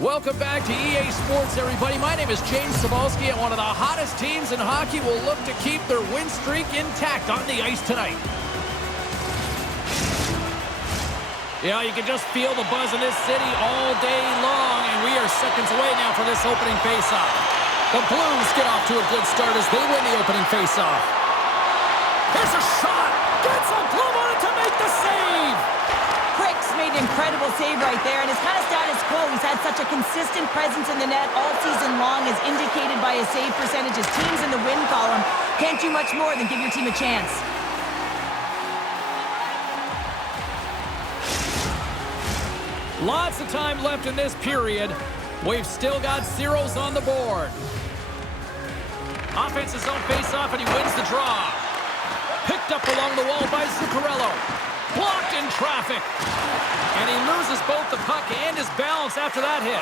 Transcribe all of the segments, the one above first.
Welcome back to EA Sports, everybody. My name is James Cybulski, and one of the hottest teams in hockey will look to keep their win streak intact on the ice tonight. Yeah, you can just feel the buzz in this city all day long, and we are seconds away now for this opening faceoff. The Blues get off to a good start as they win the opening faceoff. Here's a shot! Gets a glove on it to make the save! Krug's made an incredible save right there, and it's kind of status quo. He's had such a consistent presence in the net all season long, as indicated by his save percentages. Teams in the win column can't do much more than give your team a chance. Lots of time left in this period. We've still got zeros on the board. Offense's own face-off, and he wins the draw. Picked up along the wall by Zuccarello. Blocked in traffic. And he loses both the puck and his balance after that hit.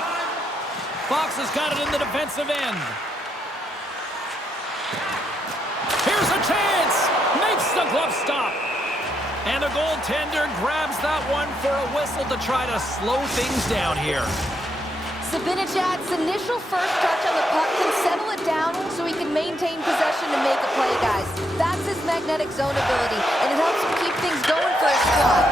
Fox has got it in the defensive end. Here's a chance. Makes the glove stop. And the goaltender grabs that one for a whistle to try to slow things down here. Zibanejad's initial first touch on the puck can settle it down so he can maintain possession and make a play, guys. That's his magnetic zone ability, and it helps him keep things going for his squad.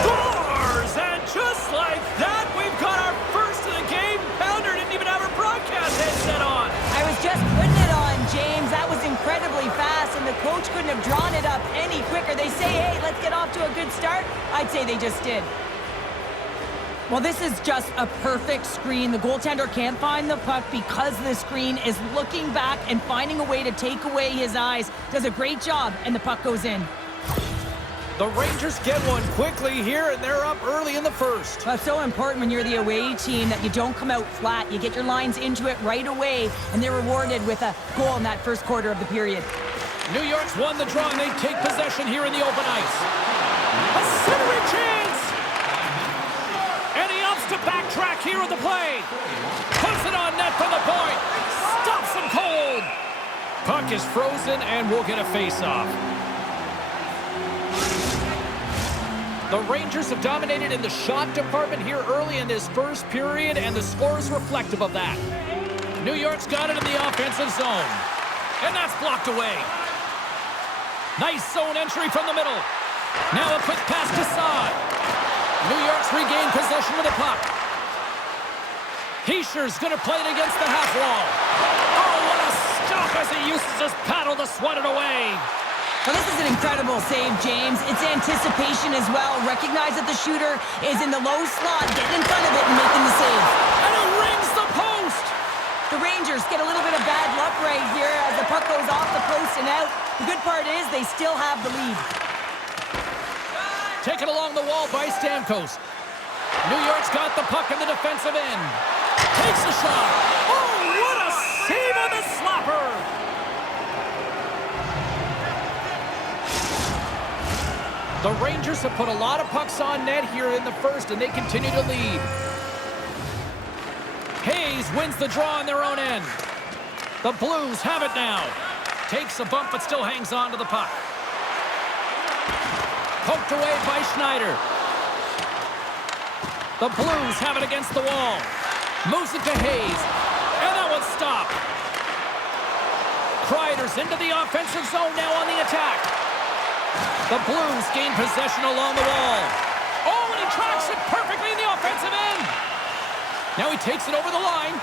Scores! And just like that, we've got our first of the game. Pounder didn't even have her broadcast headset on. I was just putting it on, James. That was incredibly fast, and the coach couldn't have drawn it up any quicker. They say, hey, let's get off to a good start. I'd say they just did. Well, this is just a perfect screen. The goaltender can't find the puck because the screen is looking back and finding a way to take away his eyes. Does a great job, and the puck goes in. The Rangers get one quickly here, and they're up early in the first. That's so important when you're the away team that you don't come out flat. You get your lines into it right away, and they're rewarded with a goal in that first quarter of the period. New York's won the draw, and they take possession here in the open ice. A centering chance! And he opts to backtrack here at the play. Puts it on net from the point. Stops him cold. Puck is frozen, and we'll get a face-off. The Rangers have dominated in the shot department here early in this first period, and the score is reflective of that. New York's got it in the offensive zone. And that's blocked away. Nice zone entry from the middle. Now a quick pass to Saad. New York's regained possession of the puck. Hischier's going to play it against the half wall. Oh, what a stop as he uses his paddle to swat it away. Well, this is an incredible save, James. It's anticipation as well. Recognize that the shooter is in the low slot, getting in front of it and making the save. And it rings the post. The Rangers get a little bit of bad luck right here as the puck goes off the post and out. The good part is they still have the lead. Taken along the wall by Stamkos. New York's got the puck in the defensive end. Takes a shot. Oh, what a save on the slapper. The Rangers have put a lot of pucks on net here in the first, and they continue to lead. Hayes wins the draw on their own end. The Blues have it now. Takes a bump, but still hangs on to the puck. Poked away by Schneider. The Blues have it against the wall. Moves it to Hayes. And that one's stopped. Kreider's into the offensive zone now on the attack. The Blues gain possession along the wall. Oh, and he tracks it perfectly in the offensive end. Now he takes it over the line.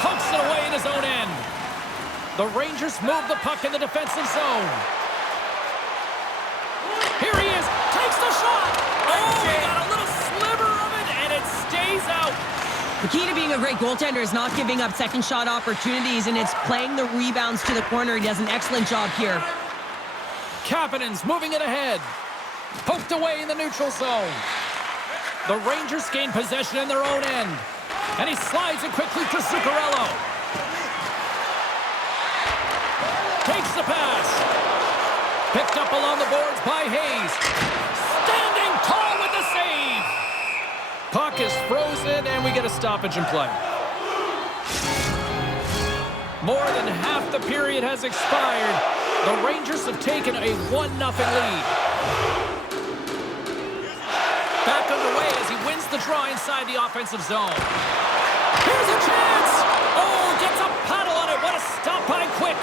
Pokes it away in his own end. The Rangers move the puck in the defensive zone. Here he is. Takes the shot. Oh, he got a little sliver of it, and it stays out. The key to being a great goaltender is not giving up second shot opportunities, and it's playing the rebounds to the corner. He does an excellent job here. Kapanen's moving it ahead. Poked away in the neutral zone. The Rangers gain possession in their own end. And he slides it quickly to Zuccarello. Takes the pass. Picked up along the boards by Hayes. Standing tall with the save. Puck is frozen, and we get a stoppage in play. More than half the period has expired. The Rangers have taken a 1-0 lead. Back underway as he wins the draw inside the offensive zone. Here's a chance! Oh, gets a paddle on it. What a stop by Quick.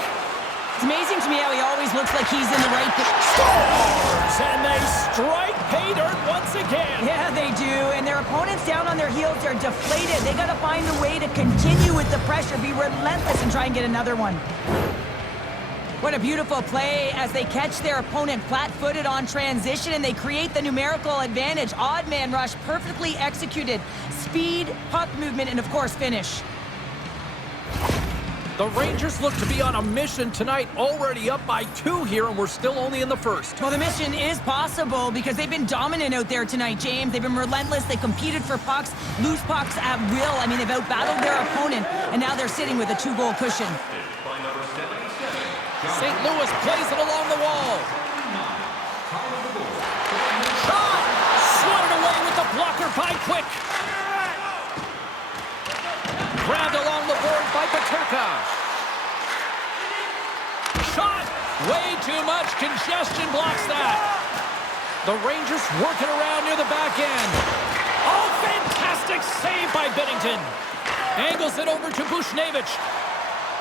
It's amazing to me how he always looks like he's in the right Scores! And they strike pay dirt once again. Yeah, they do. And their opponents down on their heels are deflated. They got to find a way to continue with the pressure, be relentless, and try and get another one. What a beautiful play as they catch their opponent flat-footed on transition, and they create the numerical advantage. Odd man rush, perfectly executed. Speed, puck movement, and of course, finish. The Rangers look to be on a mission tonight, already up by 2 here, and we're still only in the first. Well, the mission is possible because they've been dominant out there tonight, James. They've been relentless. They competed for pucks, lose pucks at will. I mean, they've outbattled their opponent, and now they're sitting with a 2-goal cushion. St. Louis plays it along the wall. Shot! Swatted away with the blocker by Quick. Grabbed along the board by Peterka. Shot! Way too much congestion blocks that. The Rangers working around near the back end. Oh, fantastic save by Binnington. Angles it over to Bushnevich.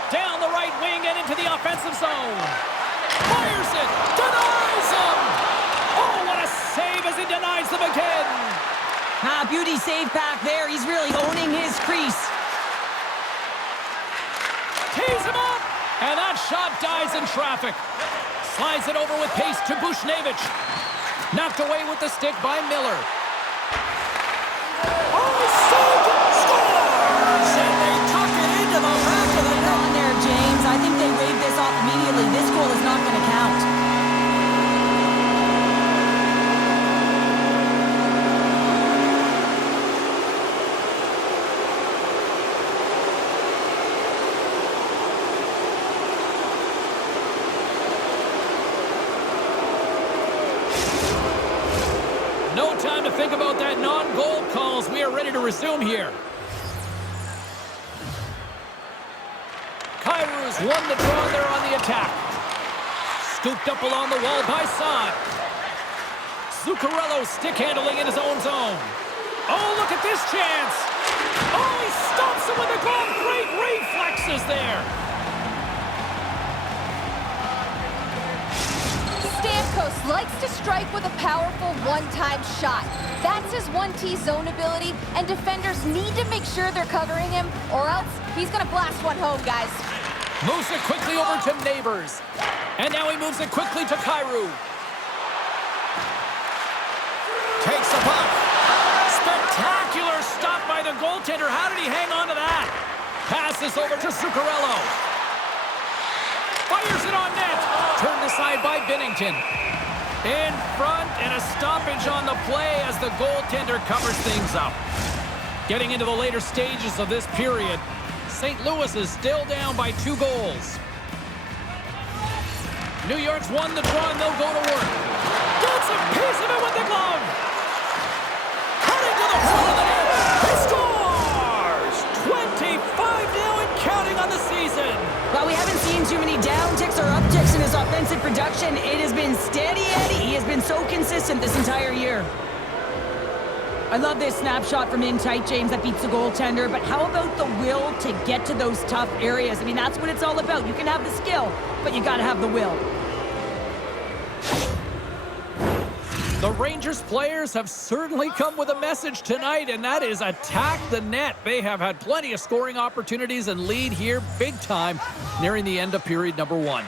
Down the right wing and into the offensive zone. Fires it. Denies him. Oh, what a save as he denies them again. Beauty save back there. He's really owning his crease. Tees him up. And that shot dies in traffic. Slides it over with pace to Bushnevich. Knocked away with the stick by Miller. Oh, saved it. Scores! And they tuck it into the back of the net. On there, James. I think they waved this off immediately. This goal is not going to count. No time to think about that non-goal calls. We are ready to resume here. Kairu's won the draw there on the attack. Scooped up along the wall by Saad. Zuccarello stick handling in his own zone. Oh, look at this chance. Oh, he stops him with a glove. Great reflexes there. Stamkos likes to strike with a powerful one-time shot. That's his 1T zone ability, and defenders need to make sure they're covering him, or else he's gonna blast one home, guys. Moves it quickly over to Neighbors. And now he moves it quickly to Kairu. Takes the puck. Spectacular stop by the goaltender. How did he hang on to that? Passes over to Zuccarello. Fires it on net. Turned aside by Binnington. In front, and a stoppage on the play as the goaltender covers things up. Getting into the later stages of this period, St. Louis is still down by 2 goals. New York's won the draw, and they'll go to work. Gets a piece of it with the glove. Cutting to the front of the net. He scores! 25 now and counting on the season. While we haven't seen too many downticks or upticks in his offensive production, it has been steady Eddie. He has been so consistent this entire year. I love this snapshot from in tight, James, that beats the goaltender, but how about the will to get to those tough areas? I mean, that's what it's all about. You can have the skill, but you got to have the will. The Rangers players have certainly come with a message tonight, and that is attack the net. They have had plenty of scoring opportunities and lead here big time nearing the end of period number 1.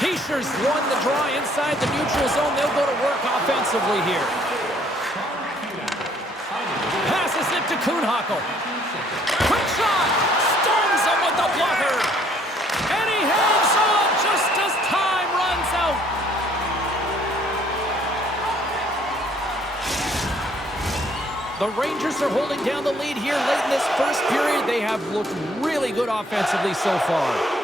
Hischier's won the draw inside the neutral zone. They'll go to work offensively here. Passes it to Kühnhackl. Quick shot! Stones him with the blocker. And he hangs on just as time runs out. The Rangers are holding down the lead here late in this first period. They have looked really good offensively so far.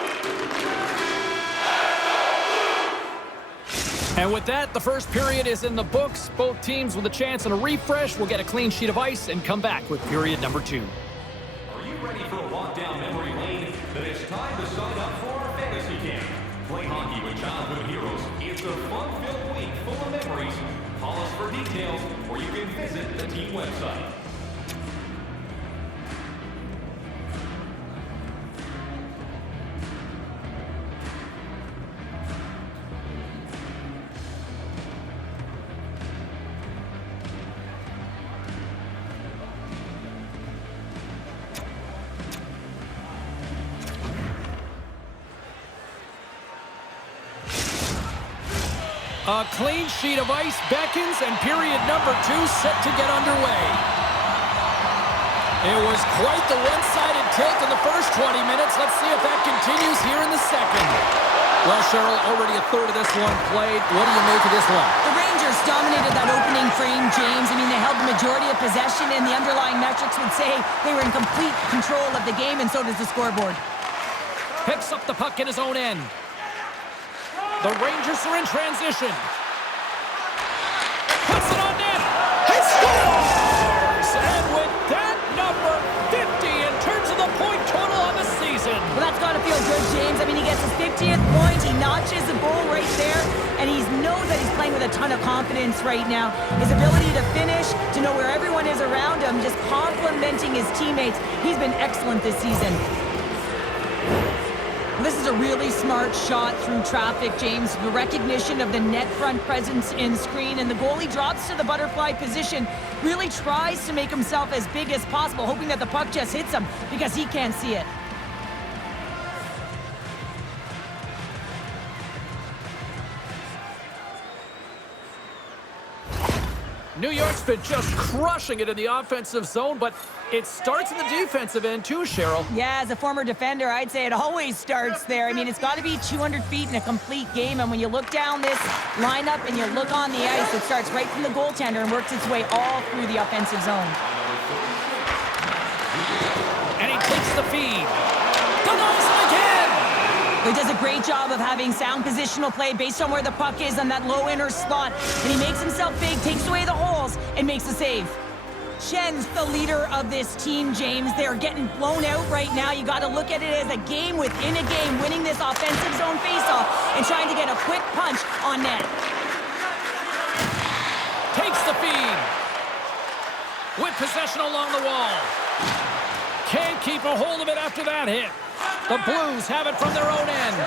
And with that, the first period is in the books. Both teams with a chance and a refresh will get a clean sheet of ice and come back with period number 2. Are you ready for a walk down memory lane? Then it's time to sign up for our fantasy camp. Play hockey with childhood heroes. It's a fun-filled week full of memories. Call us for details, or you can visit the team website. A clean sheet of ice beckons, and period number 2 set to get underway. It was quite the one-sided tilt in the first 20 minutes. Let's see if that continues here in the second. Well, Cheryl, already a third of this one played. What do you make of this one? The Rangers dominated that opening frame, James. I mean, they held the majority of possession, and the underlying metrics would say they were in complete control of the game, and so does the scoreboard. Picks up the puck in his own end. The Rangers are in transition. Puts it on net. He scores! And with that, number 50 in terms of the point total on the season. Well, that's got to feel good, James. I mean, he gets his 50th point. He notches the goal right there, and he knows that he's playing with a ton of confidence right now. His ability to finish, to know where everyone is around him, just complimenting his teammates. He's been excellent this season. This is a really smart shot through traffic, James. The recognition of the net front presence in screen, and the goalie drops to the butterfly position, really tries to make himself as big as possible, hoping that the puck just hits him because he can't see it. New York's been just crushing it in the offensive zone, but it starts in the defensive end too, Cheryl. Yeah, as a former defender, I'd say it always starts there. I mean, it's got to be 200 feet in a complete game, and when you look down this lineup and you look on the ice, it starts right from the goaltender and works its way all through the offensive zone. And he takes the feed. Denies it again! He does a great job of having sound positional play based on where the puck is on that low inner slot, and he makes himself big, takes away the holes, and makes the save. Schen's the leader of this team, James. They're getting blown out right now. You got to look at it as a game within a game, winning this offensive zone faceoff and trying to get a quick punch on net. Takes the feed. With possession along the wall. Can't keep a hold of it after that hit. The Blues have it from their own end.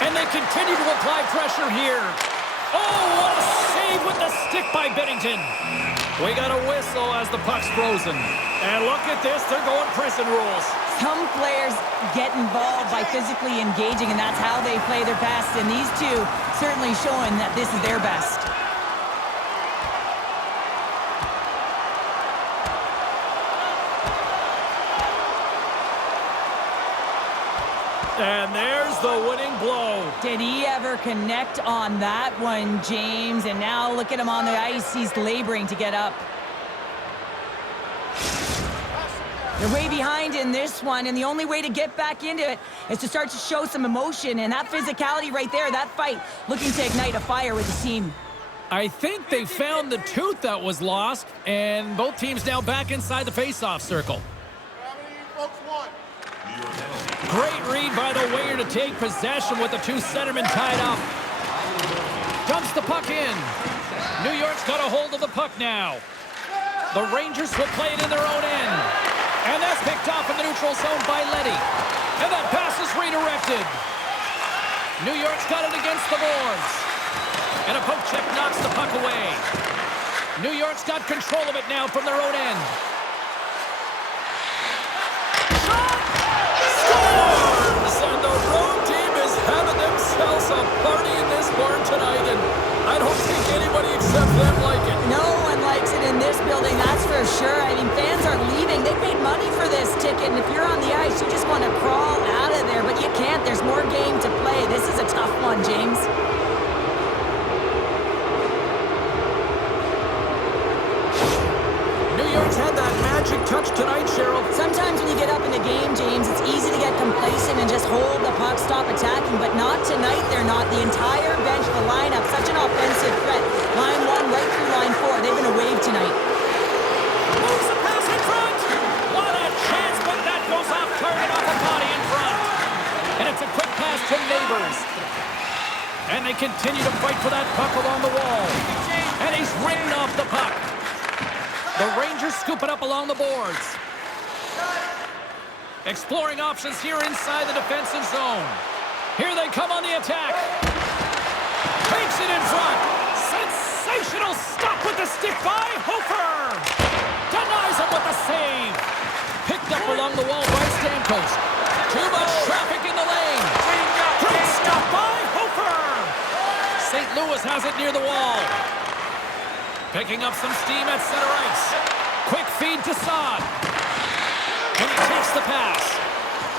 And they continue to apply pressure here. Oh, what a save with the stick by Binnington. We got a whistle as the puck's frozen. And look at this, they're going prison rules. Some players get involved by physically engaging, and that's how they play their best. And these two certainly showing that this is their best. And there's the winning blow. Did he ever connect on that one, James? And now look at him on the ice. He's laboring to get up. They're way behind in this one, and the only way to get back into it is to start to show some emotion. And that physicality right there, that fight, looking to ignite a fire with the team. I think they found the tooth that was lost, and both teams now back inside the face-off circle. Great read by the winger to take possession with the two centermen tied up. Dumps the puck in. New York's got a hold of the puck now. The Rangers will play it in their own end. And that's picked off in the neutral zone by Leddy. And that pass is redirected. New York's got it against the boards. And a poke check knocks the puck away. New York's got control of it now from their own end. And the road team is having themselves a party in this barn tonight, and I don't think anybody except them like it. No one likes it in this building, that's for sure. I mean, fans are leaving. They paid money for this ticket, and if you're on the ice, you just want to crawl out of there, but you can't. There's more game to play. This is a tough one, James. New York's had that magic touch tonight, Cheryl. Sometimes when you get up in the game, James, it's easy to get complacent and just hold the puck, stop attacking, but not tonight. They're not. The entire bench, the lineup, such an offensive threat. Line 1 right through line 4. They've been a wave tonight. Moves the pass in front. What a chance, but that goes off target off a body in front. And it's a quick pass to Neighbors. And they continue to fight for that puck along the wall. And he's ridden off the puck. The Rangers scoop it up along the boards. Exploring options here inside the defensive zone. Here they come on the attack. Takes it in front. Sensational stop with the stick by Hofer. Denies him with the save. Picked up along the wall by Stamkos. Too much traffic in the lane. Great stop by Hofer. St. Louis has it near the wall. Picking up some steam at center ice. Quick feed to Saad. And he takes the pass.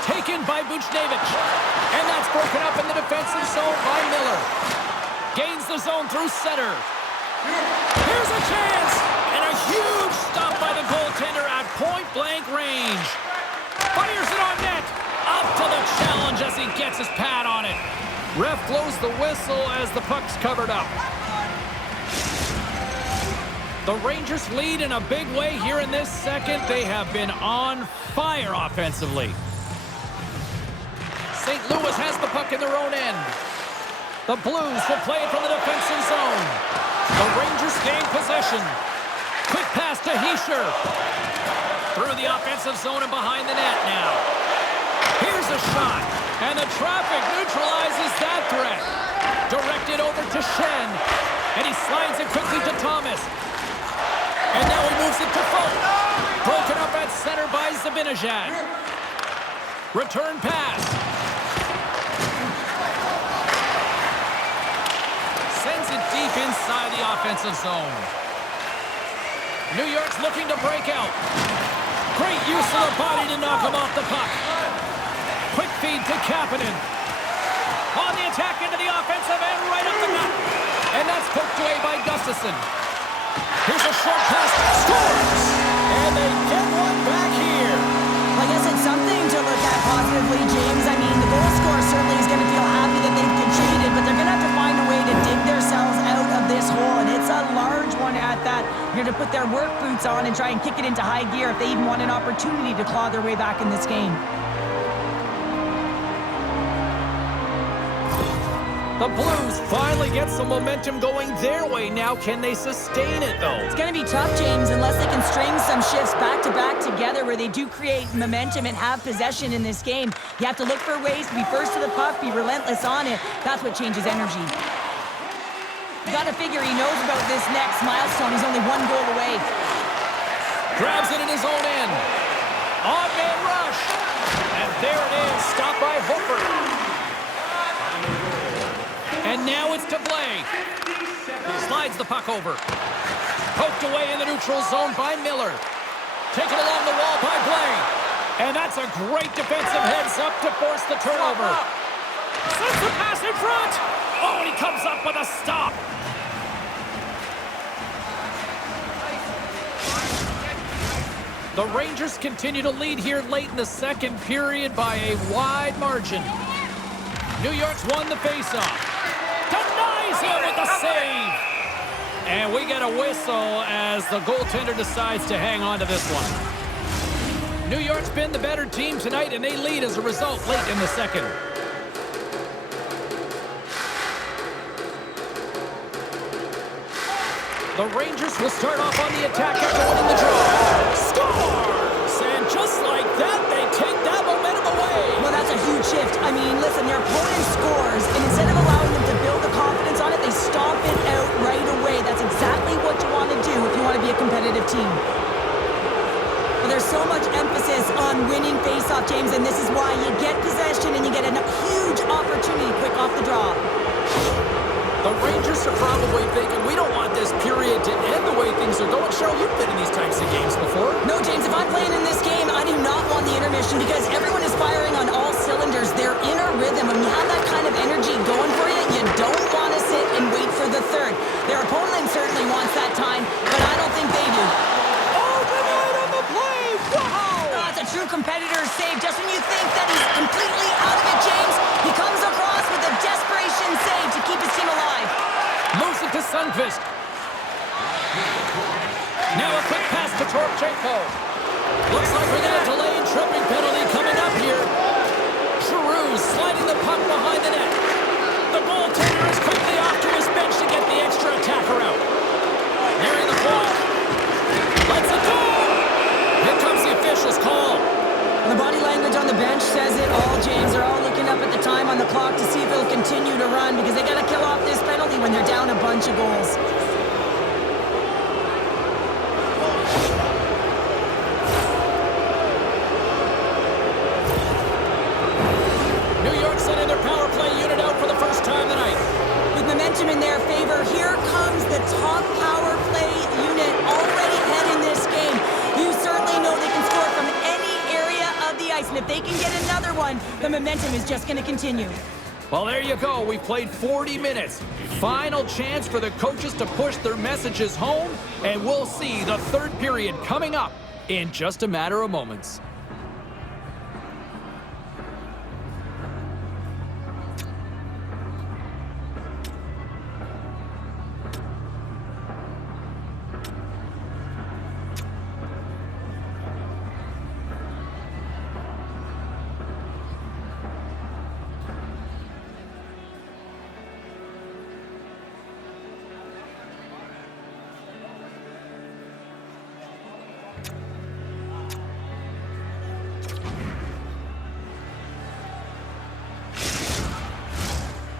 Taken by Buchnevich. And that's broken up in the defensive zone by Miller. Gains the zone through center. Here's a chance. And a huge stop by the goaltender at point-blank range. Fires it on net. Up to the challenge as he gets his pad on it. Ref blows the whistle as the puck's covered up. The Rangers lead in a big way here in this second. They have been on fire offensively. St. Louis has the puck in their own end. The Blues will play it from the defensive zone. The Rangers gain possession. Quick pass to Hischier. Through the offensive zone and behind the net now. Here's a shot. And the traffic neutralizes that threat. Directed over to Schenn. And he slides it quickly to Thomas. And now he moves it to Faulk. Broken up at center by Zibanejad. Return pass. Sends it deep inside the offensive zone. New York's looking to break out. Great use of the body to knock him off the puck. Quick feed to Kapanen. On the attack into the offensive end, right up the gut. And that's poked away by Gustafsson. Here's a short pass. Scores! And they get one back here. I guess it's something to look at positively, James. I mean, the goal scorer certainly is going to feel happy that they've contributed, but they're going to have to find a way to dig themselves out of this hole, and it's a large one at that. They're going to put their work boots on and try and kick it into high gear if they even want an opportunity to claw their way back in this game. The Blues finally get some momentum going their way now. Can they sustain it, though? It's going to be tough, James, unless they can string some shifts back-to-back together where they do create momentum and have possession in this game. You have to look for ways to be first to the puck, be relentless on it. That's what changes energy. You got to figure he knows about this next milestone. He's only one goal away. Grabs it in his own end. On-man rush. And there it is, stopped by Hofer. And now it's to Blais. Slides the puck over. Poked away in the neutral zone by Miller. Taken along the wall by Blais. And that's a great defensive heads-up to force the turnover. Sends the pass in front. Oh, and he comes up with a stop. The Rangers continue to lead here late in the second period by a wide margin. New York's won the faceoff. Denies him with the save. And we get a whistle as the goaltender decides to hang on to this one. New York's been the better team tonight, and they lead as a result late in the second. The Rangers will start off on the attack after winning the draw. Scores! And just like that, they take that momentum away. Well, that's a huge shift. I mean, listen, their opponent scores, and instead of allowing them to build the confidence on it, they stomp it out right away. That's exactly what you want to do if you want to be a competitive team. But there's so much emphasis on winning face-off, James, and this is why you get possession and you get a huge opportunity quick off the draw. The Rangers are probably thinking, we don't want this period to end the way things are going. Cheryl, you've been in these types of games before. No, James, if I'm playing in this game, I do not want the intermission because everyone is firing on all cylinders. They're in a rhythm. When you have that kind of energy going for you, you don't want to sit and wait for the third. Their opponent certainly wants that time, but I don't think they do. Oh, denied on the play! Wow! That's a true competitor's save. Just when you think that he's completely out of it, James, he comes across with a desperation save to keep his team alive. Moves it to Sundqvist. Now a quick pass to Torchenko. Looks like we got a delayed tripping penalty coming up here. Giroux sliding the puck behind the net. The goaltender is quickly off to his bench to get the extra attacker out. Nearing the point. Lets it go! Here comes the official's call. The body language on the bench says it all, James. They're all looking up at the time on the clock to see if it'll continue to run because they got to kill off this penalty when they're down a bunch of goals. New York sending their power play unit out for the first time tonight. With momentum in their favor, here one, the momentum is just going to continue. Well, there you go. We've played 40 minutes. Final chance for the coaches to push their messages home, and we'll see the third period coming up in just a matter of moments.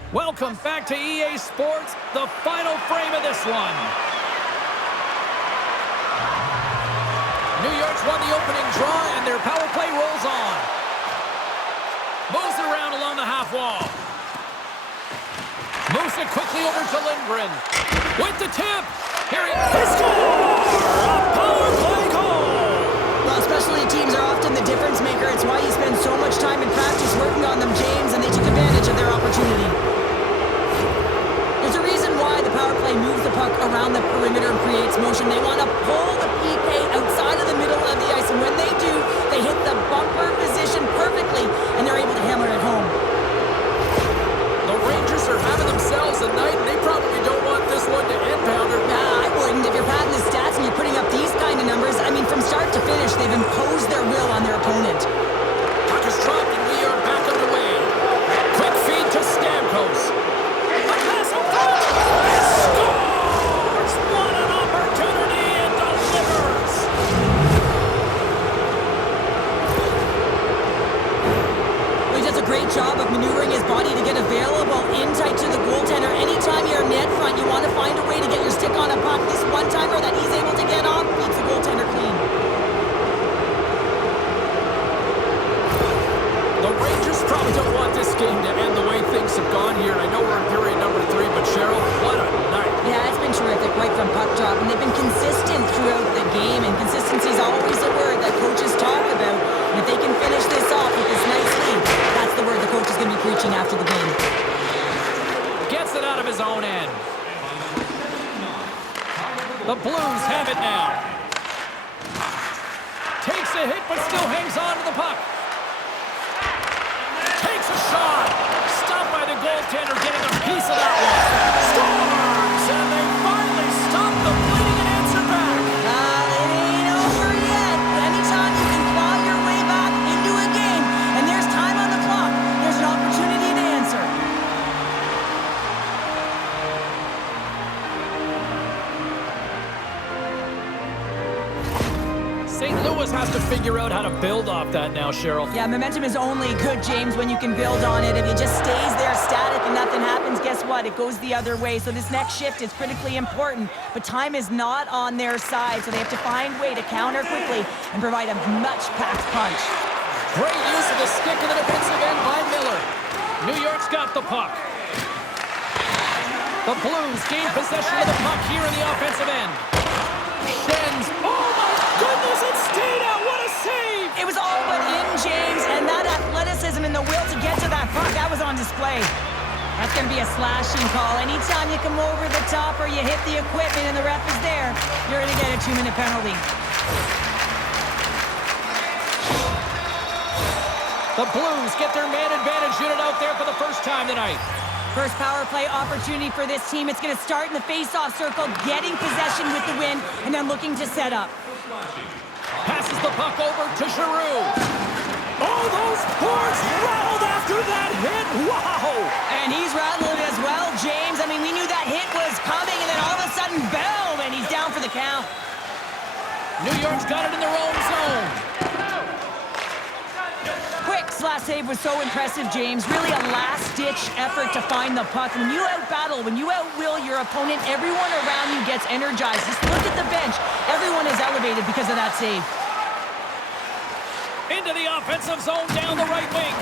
Welcome back to EA Sports, the final frame of this one. New York's won the opening draw, and their power play rolls on. Moves it around along the half wall. Moves it quickly over to Lindgren. With the tip. Here he scores! A power play goal! Well, specialty teams are often the difference maker. It's why you spend so much time in practice working on them, James, and they took advantage of their opportunity. There's a reason why the power play moves the puck around the perimeter and creates motion. They want to pull the PK outside of the middle of the ice, and when they do, they hit the bumper position perfectly, and they're able to hammer it home. The Rangers are having themselves a night, and they probably don't want this one to end, Pounder. Nah, I wouldn't. If you're padding the stats and you're putting up these kind of numbers, I mean, from start to finish, they've imposed their will on their opponent. Puck is dropped, and we are back underway. Quick feed to Stamkos. Scores! What an opportunity and delivers! He does a great job of maneuvering his body to get available in tight to the goaltender. Anytime you're net front, you want to find a way to get your stick on a puck. This one-timer that he's able to get off beats the goaltender clean. The Rangers probably don't want this game to end the way things have gone here. I know we're in period number 3, but Cheryl, what a night. Yeah, it's been terrific right from puck drop, and they've been consistent throughout the game, and consistency is always a word that coaches talk about. And if they can finish this off with this nice lead, that's the word the coach is going to be preaching after the game. Gets it out of his own end. The Blues have it now. Takes a hit, but still hangs on to the puck. Takes a shot. Stopped by the goaltender, getting a piece of that one. Scores! And they finally stop the bleeding and answer back. It ain't over yet. Anytime you can claw your way back into a game, and there's time on the clock, there's an opportunity to answer. St. Louis has to figure out how to build off that now, Cheryl. Yeah, momentum is only good, James, when you can build on it. If it just stays there static and nothing happens, guess what? It goes the other way. So this next shift is critically important, but time is not on their side, so they have to find a way to counter quickly and provide a much-packed punch. Great use of the stick in the defensive end by Miller. New York's got the puck. The Blues gain possession of the puck here in the offensive end. Shens. Oh, my goodness, it stayed out. What a save. It was all but in, James, and that athleticism and the will to get to that puck, that was on display. That's going to be a slashing call. Anytime you come over the top or you hit the equipment and the ref is there, you're going to get a 2-minute penalty. The Blues get their man advantage unit out there for the first time tonight. First power play opportunity for this team. It's going to start in the face-off circle, getting possession with the win, and then looking to set up. Passes the puck over to Giroux. Oh, those boards rattled after that hit. Wow! And he's rattled as well, James. I mean, we knew that hit was coming, and then all of a sudden, boom, and he's down for the count. New York's got it in their own zone. Quick's last save was so impressive, James. Really a last-ditch effort to find the puck. When you out-battle, when you outwill your opponent, everyone around you gets energized. Just look at the bench. Everyone is elevated because of that save. Into the offensive zone down the right wing.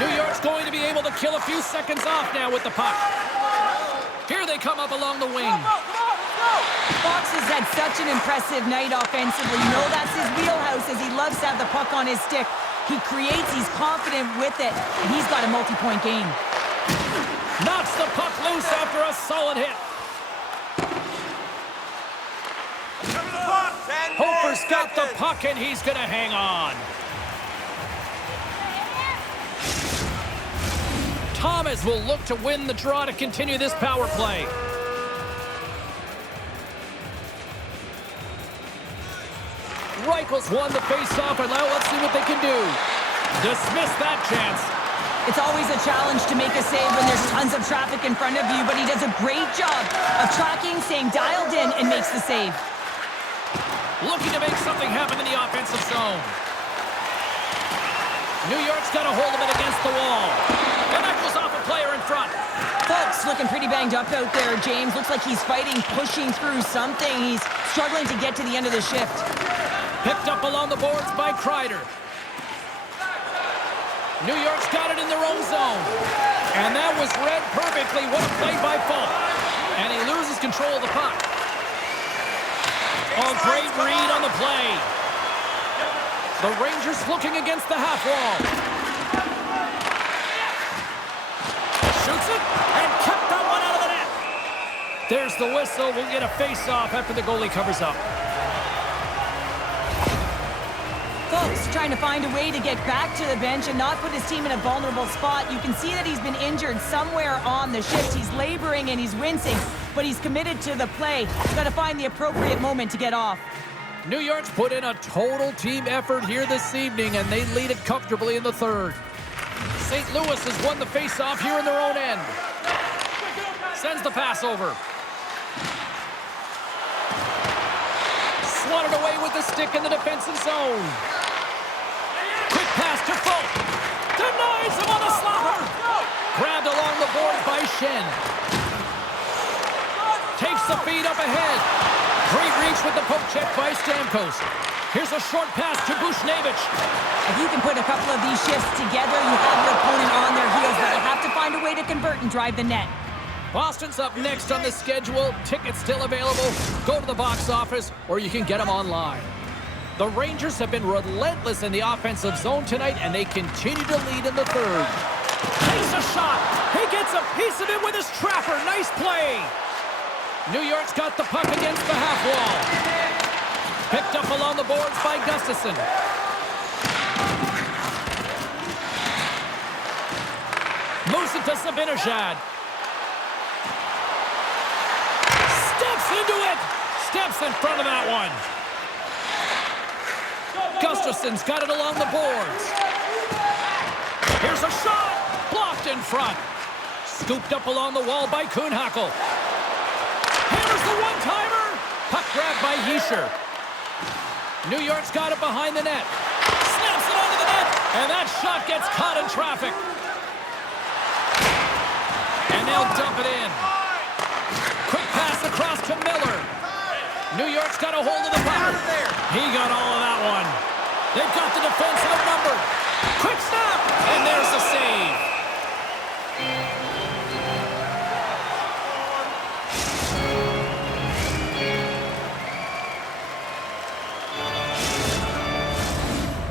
New York's going to be able to kill a few seconds off now with the puck. Here they come up along the wing. Fox has had such an impressive night offensively. You know that's his wheelhouse, as he loves to have the puck on his stick. He creates, he's confident with it, and he's got a multi-point game. Knocks the puck loose after a solid hit. Hofer's got the puck, and he's going to hang on. Thomas will look to win the draw to continue this power play. Reichel's won the face-off, and now let's see what they can do. Dismiss that chance. It's always a challenge to make a save when there's tons of traffic in front of you, but he does a great job of tracking, staying dialed in, and makes the save. Looking to make something happen in the offensive zone. New York's got a hold of it against the wall. And that goes off a player in front. Faulk's looking pretty banged up out there, James. Looks like he's fighting, pushing through something. He's struggling to get to the end of the shift. Picked up along the boards by Kreider. New York's got it in their own zone. And that was read perfectly. What a play by Faulk. And he loses control of the puck. Oh, great read on the play. The Rangers looking against the half wall. Shoots it and kept that one out of the net. There's the whistle. We'll get a face-off after the goalie covers up. Faulk's trying to find a way to get back to the bench and not put his team in a vulnerable spot. You can see that he's been injured somewhere on the shift. He's laboring and he's wincing, but he's committed to the play. He's got to find the appropriate moment to get off. New York's put in a total team effort here this evening, and they lead it comfortably in the third. St. Louis has won the face-off here in their own end. Sends the pass over. Swatted away with the stick in the defensive zone. Quick pass to Faulk. Denies him on the slapper. Grabbed along the boards by Schenn. Takes the feed up ahead. Great reach with the poke check by Stamkos. Here's a short pass to Buchnevich. If you can put a couple of these shifts together, you have your opponent on their heels, but you have to find a way to convert and drive the net. Boston's up next on the schedule. Tickets still available. Go to the box office, or you can get them online. The Rangers have been relentless in the offensive zone tonight, and they continue to lead in the third. Takes a shot. He gets a piece of it with his trapper. Nice play. New York's got the puck against the half wall. Picked up along the boards by Gustafsson. Moves it to Zibanejad. Steps into it. Steps in front of that one. Gustafsson's got it along the boards. Here's a shot. Blocked in front. Scooped up along the wall by Kühnhackl. Hammers the one-timer. Puck grabbed by Hischier. New York's got it behind the net. Snaps it onto the net. And that shot gets caught in traffic. And they'll dump it in. Quick pass across to Miller. New York's got a hold of the puck. He got all of that one. They've got the defense outnumbered. Quick snap. And there's the save.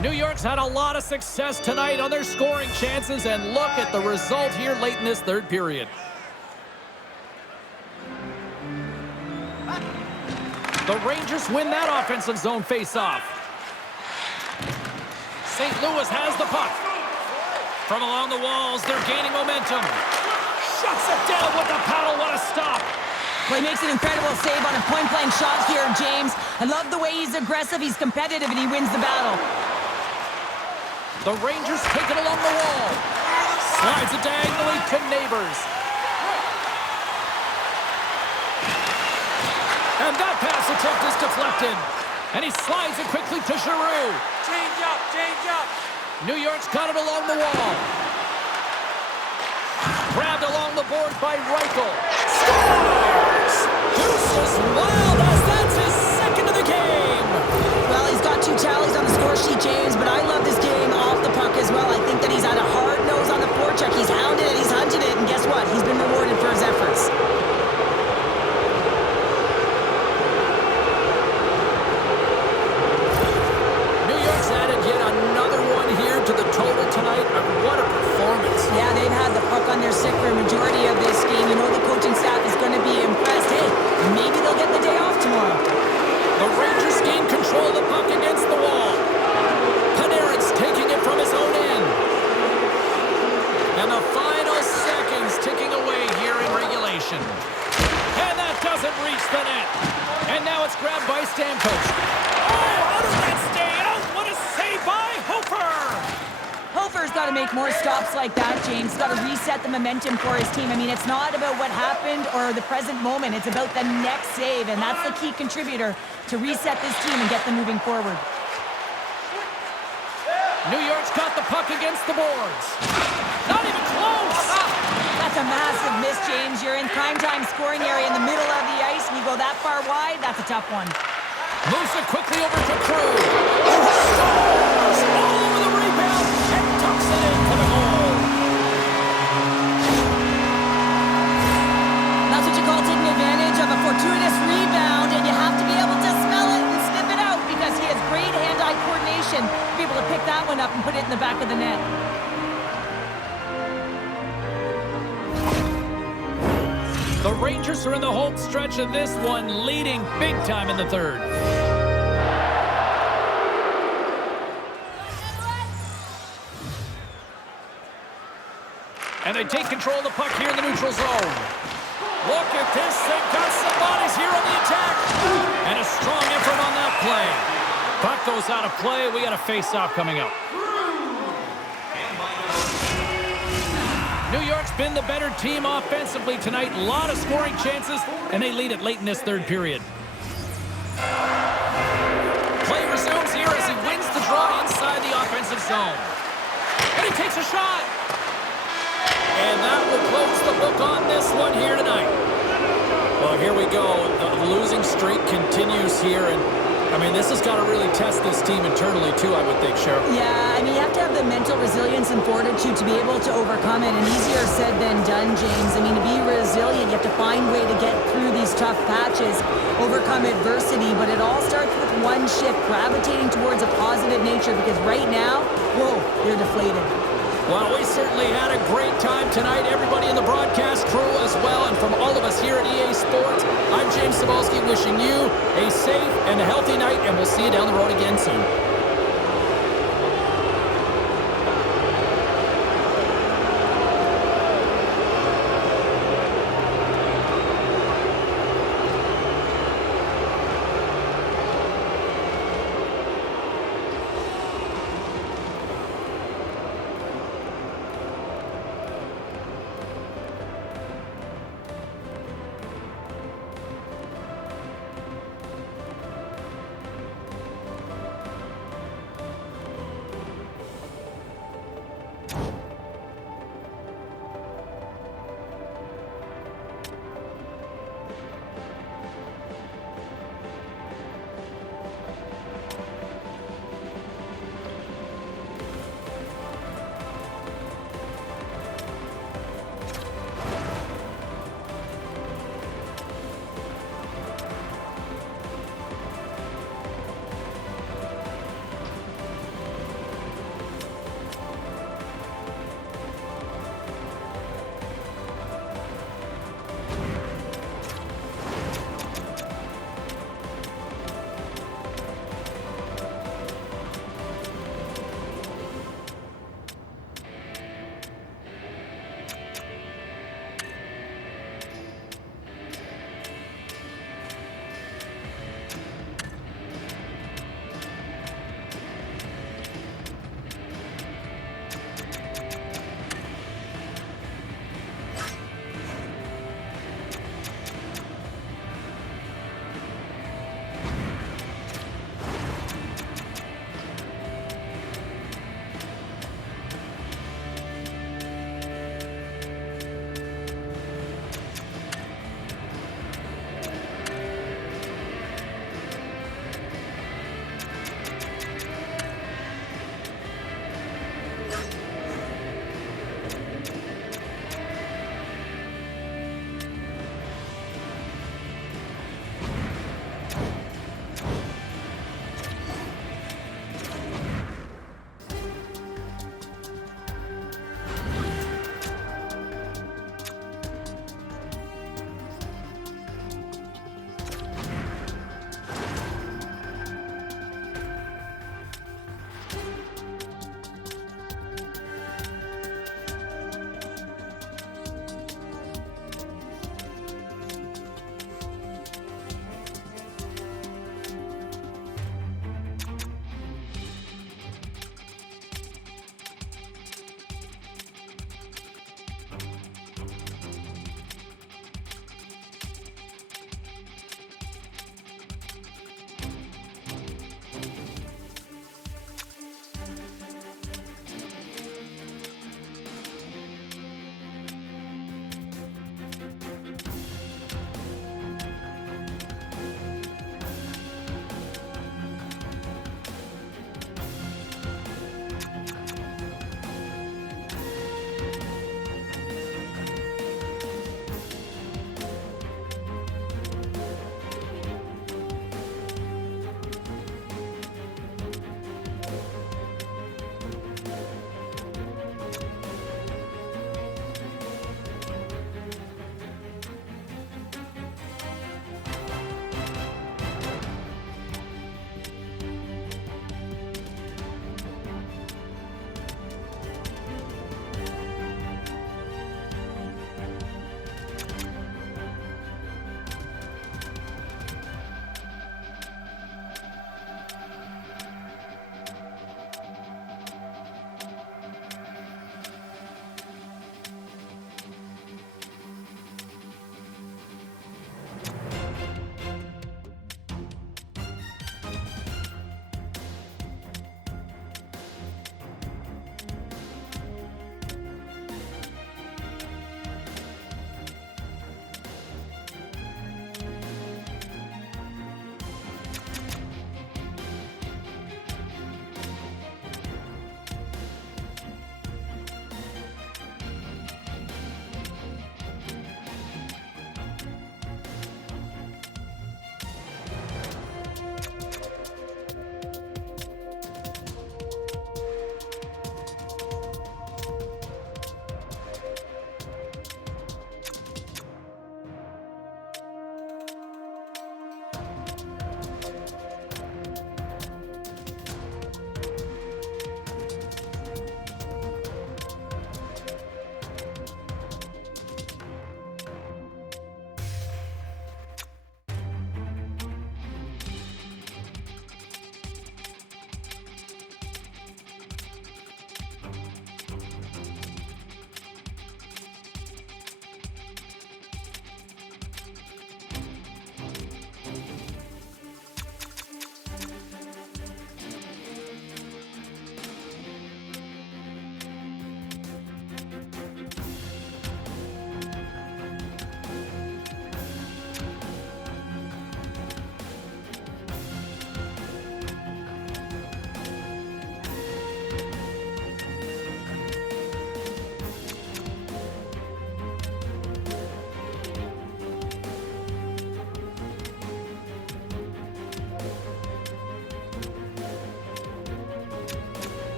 New York's had a lot of success tonight on their scoring chances, and look at the result here late in this third period. The Rangers win that offensive zone face-off. St. Louis has the puck. From along the walls, they're gaining momentum. Shuts it down with the paddle. What a stop. Well, he makes an incredible save on a point-blank shot here, James. I love the way he's aggressive, he's competitive, and he wins the battle. The Rangers take it along the wall. Slides it diagonally to Neighbors. And that pass attempt is deflected. And he slides it quickly to Giroux. Change up. New York's got it along the wall. Grabbed along the boards by Reichel. Scores! Deuces Wild as that's his second of the game. Well, he's got 2 tallies on the score sheet, James, but I love this game off the puck as well. I think that he's had a hard nose on the forecheck. He's hounded it, he's hunted it, and guess what? He's been rewarded for his efforts. New York's added yet another one here to make more stops like that, James. He's got to reset the momentum for his team. I mean, it's not about what happened or the present moment. It's about the next save, and that's the key contributor to reset this team and get them moving forward. New York's got the puck against the boards. Not even close! That's a massive miss, James. You're in prime-time scoring area in the middle of the ice, and you go that far wide, that's a tough one. Moves it quickly over to Krug. Scores! All over the rebound and tucks it in for the goal. That's what you call taking advantage of a fortuitous rebound, and you have to be able to smell it and sniff it out because he has great hand-eye coordination to be able to pick that one up and put it in the back of the net. The Rangers are in the home stretch of this one, leading big time in the third. And they take control of the puck here in the neutral zone. Look at this. They've got some bodies here on the attack. And a strong effort on that play. Puck goes out of play. We got a face-off coming up. New York's been the better team offensively tonight. A lot of scoring chances, and they lead it late in this third period. Play resumes here as he wins the draw inside the offensive zone. And he takes a shot. And that will close the book on this one here tonight. Well, here we go. The losing streak continues here, and I mean, this has got to really test this team internally, too, I would think, Cheryl. Yeah, I mean, you have to have the mental resilience and fortitude to be able to overcome it, and easier said than done, James. I mean, to be resilient, you have to find a way to get through these tough patches, overcome adversity, but it all starts with one shift, gravitating towards a positive nature, because right now, whoa, they're deflated. Well, we certainly had a great time tonight. Everybody in the broadcast crew as well. And from all of us here at EA Sports, I'm James Cebulski wishing you a safe and a healthy night, and we'll see you down the road again soon.